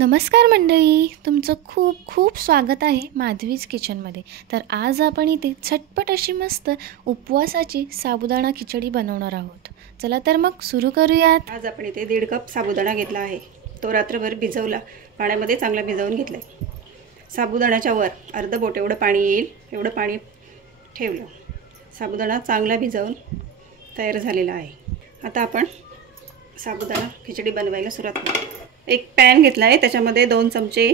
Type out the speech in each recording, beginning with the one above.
नमस्कार मंडळी, तुमचं खूप खूप स्वागत आहे माधवीज किचनमध्ये। तर आज आपण इथे झटपट अशी मस्त उपवासाची साबुदाणा खिचडी बनवणार आहोत। चला तर मग सुरू करूयात। आज आपण इथे 1.5 कप साबुदाणा घेतला आहे। तो रात्रभर भिजवला, पाण्यामध्ये चांगला भिजवून घेतलाय। साबुदाण्याच्या वर अर्ध बोट एवढं पाणी येईल एवढं पाणी ठेवलं। साबुदाणा चांगला भिजवून तयार झालेला आहे। आता आपण साबुदाणा खिचडी बनवायला सुरुवात करू। एक पॅन घेतला आहे, त्याच्यामध्ये 2 चमचे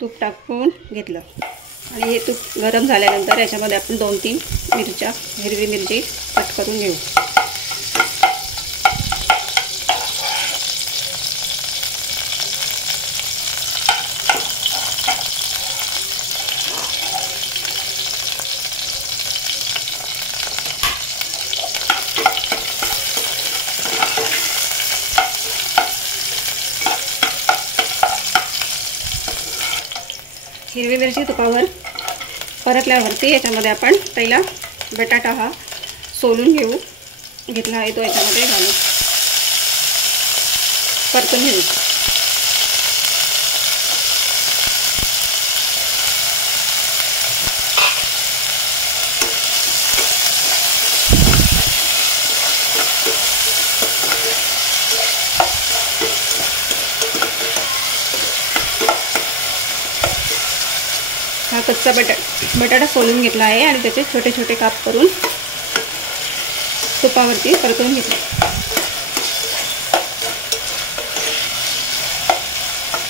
तूप टाकून घेतलं आणि हे तूप गरम झाल्यानंतर याच्यामध्ये आपण 2-3 मिरच्या, हिरवी मिरची कट करून घेऊ। हिरवी मिरची तुपावर परतल्यावरती याच्यामध्ये आपण पहिला बटाटा हा सोलून घेतला आहे, तो याच्यामध्ये घालून परतून घेऊ। हा कच्चा बटाटा सोलून घेतला आहे आणि त्याचे छोटे छोटे काप करून तुपावरती परतून घेतले।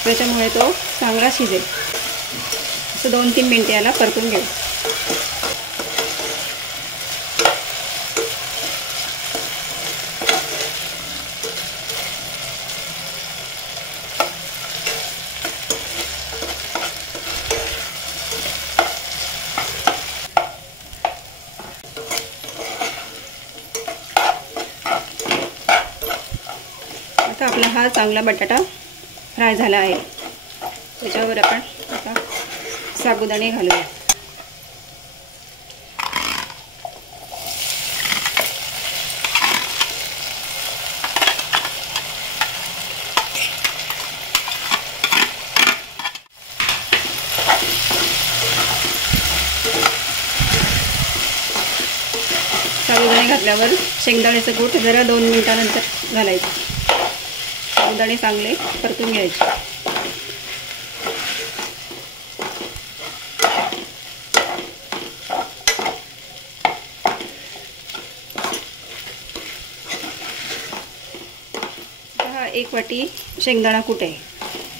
त्याच्यामुळे तो चांगला शिजेल। असं 2-3 मिनिटे याला परतून घेऊ। आता आपला हा चांगला बटाटा फ्राय झाला आहे। त्याच्यावर आपण आता साबुदाणे घालूया। साबुदाणे घातल्यावर शेंगदाण्याचं कूट जरा 2 मिनिटानंतर घालायचं। साबुदाणे चांगले परतून घ्यायचे। हा 1 वाटी शेंगदाणा कूट आहे।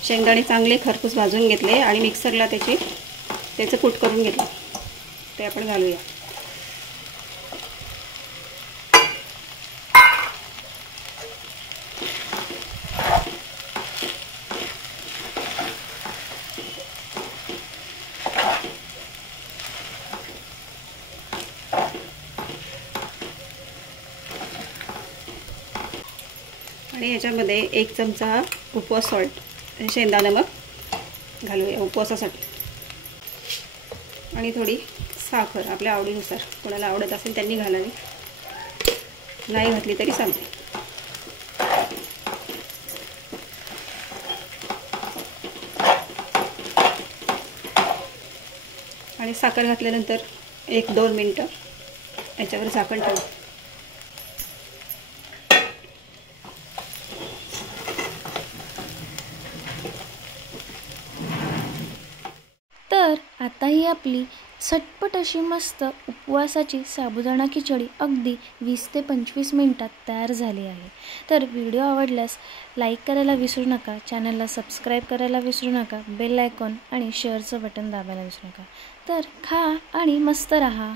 शेंगदाणे चांगले खरपूस भाजून घेतले आणि मिक्सरला त्याचं कूट करून घेतलं, ते आपण घालूया। आणि याच्यामध्ये 1 चमचा उपवास सॉल्ट शेंदा नमक घालूया उपवासासाठी आणि थोडी साखर आपल्या आवडीनुसार, कोणाला आवडत असेल त्यांनी घालावी, नाही घातली तरी चालते। आणि साखर घातल्यानंतर 1-2 मिनिटं याच्यावर झाकण ठेवू। तर आता ही आपली झटपट अशी मस्त उपवासाची साबुदाणा खिचडी अगदी 20 ते 25 मिनिटात तयार झाली आहे। तर व्हिडिओ आवडल्यास लाईक करायला विसरू नका, चॅनलला सबस्क्राईब करायला विसरू नका, बेल आयकॉन आणि शेअरचं बटन दाबायला विसरू नका। तर खा आणि मस्त रहा।